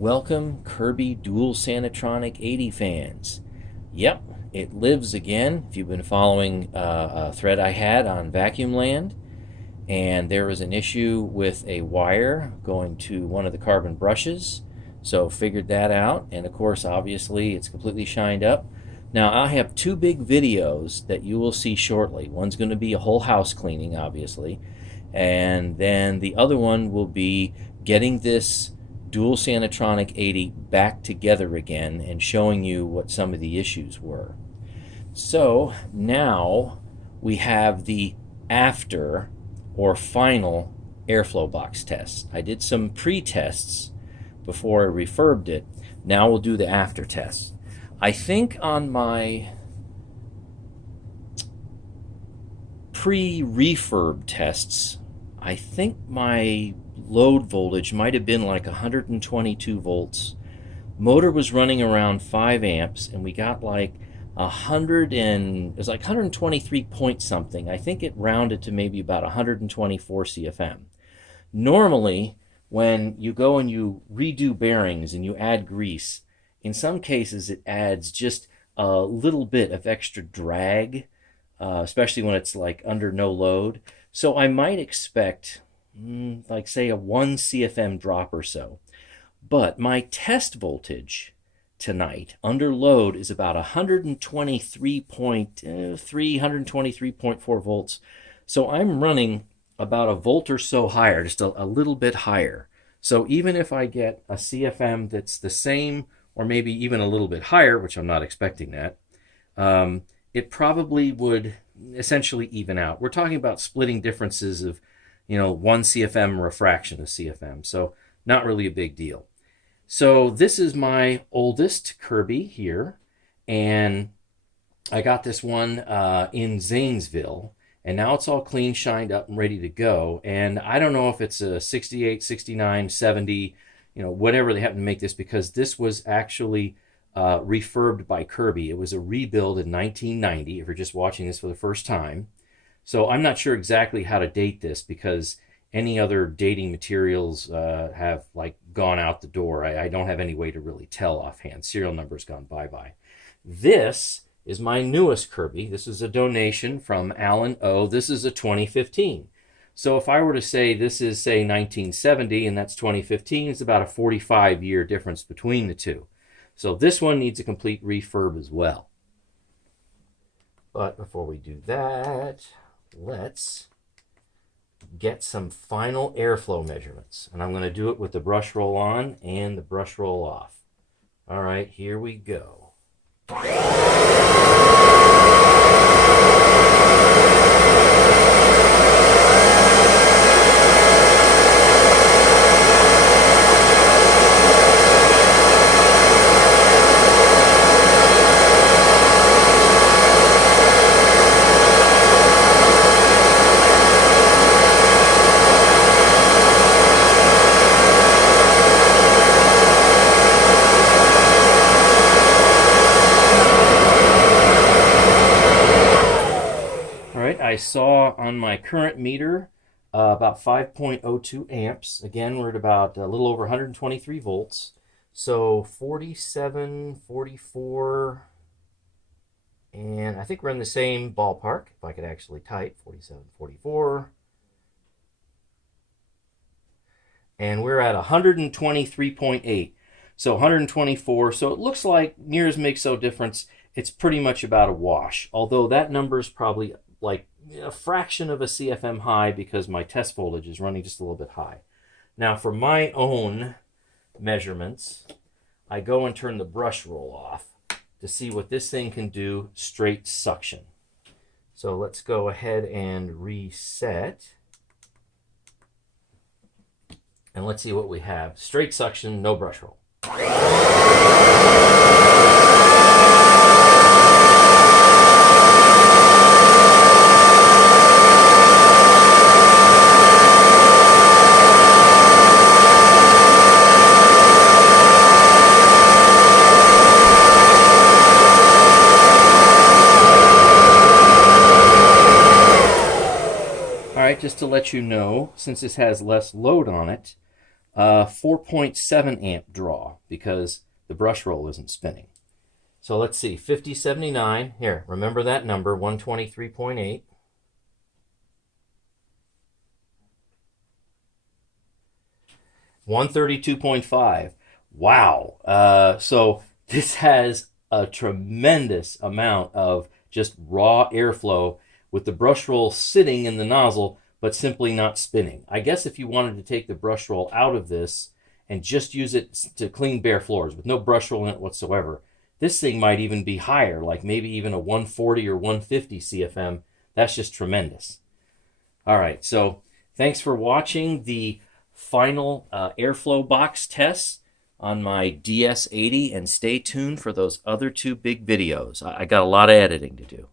Welcome, Kirby Dual Sanitronic 80 fans. Yep, it lives again. If you've been following a thread I had on Vacuum Land, and there was an issue with a wire going to one of the carbon brushes, so figured that out, and of course, obviously, it's completely shined up. Now, I have two big videos that you will see shortly. One's going to be a whole house cleaning, obviously, and then the other one will be getting this Dual Sanitronic 80 back together again and showing you what some of the issues were. So now we have the after or final airflow box test. I did some pre-tests before I refurbed it. Now we'll do the after test. I think on my pre-refurb tests, I think my load voltage might have been like 122 volts. Motor was running around 5 amps, and we got like it was like 123 point something. I think it rounded to maybe about 124 CFM. Normally, when you go and you redo bearings and you add grease, in some cases it adds just a little bit of extra drag, especially when it's like under no load. So I might expect like say a 1 CFM drop or so. But my test voltage tonight under load is about 123.4 volts. So I'm running about a volt or so higher, just a little bit higher. So even if I get a CFM that's the same or maybe even a little bit higher, which I'm not expecting that, it probably would essentially even out. We're talking about splitting differences of 1 CFM or a fraction of CFM. So not really a big deal. So this is my oldest Kirby here. And I got this one in Zanesville. And now it's all clean, shined up, and ready to go. And I don't know if it's a 68, 69, 70, whatever they happen to make this, because this was actually refurbed by Kirby. It was a rebuild in 1990, if you're just watching this for the first time. So I'm not sure exactly how to date this, because any other dating materials have like gone out the door. I don't have any way to really tell offhand. Serial number's gone bye-bye. This is my newest Kirby. This is a donation from Alan O. This is a 2015. So if I were to say this is, say, 1970 and that's 2015, it's about a 45-year difference between the two. So this one needs a complete refurb as well. But before we do that, let's get some final airflow measurements. And I'm going to do it with the brush roll on and the brush roll off. All right, here we go. I saw on my current meter about 5.02 amps. Again, we're at about a little over 123 volts. So 47, 44, and I think we're in the same ballpark, if I could actually type, 47, 44. And we're at 123.8. So 124. So it looks like near as makes no difference. It's pretty much about a wash. Although that number is probably like a fraction of a CFM high because my test voltage is running just a little bit high. Now for my own measurements, I go and turn the brush roll off to see what this thing can do straight suction. So let's go ahead and reset. And let's see what we have. Straight suction, no brush roll. Just to let you know, since this has less load on it, 4.7 amp draw because the brush roll isn't spinning. So let's see, 5079, here, remember that number, 123.8. 132.5. Wow. So this has a tremendous amount of just raw airflow with the brush roll sitting in the nozzle but simply not spinning. I guess if you wanted to take the brush roll out of this and just use it to clean bare floors with no brush roll in it whatsoever, this thing might even be higher, like maybe even a 140 or 150 CFM. That's just tremendous. All right, so thanks for watching the final airflow box tests on my DS80, and stay tuned for those other two big videos. I got a lot of editing to do.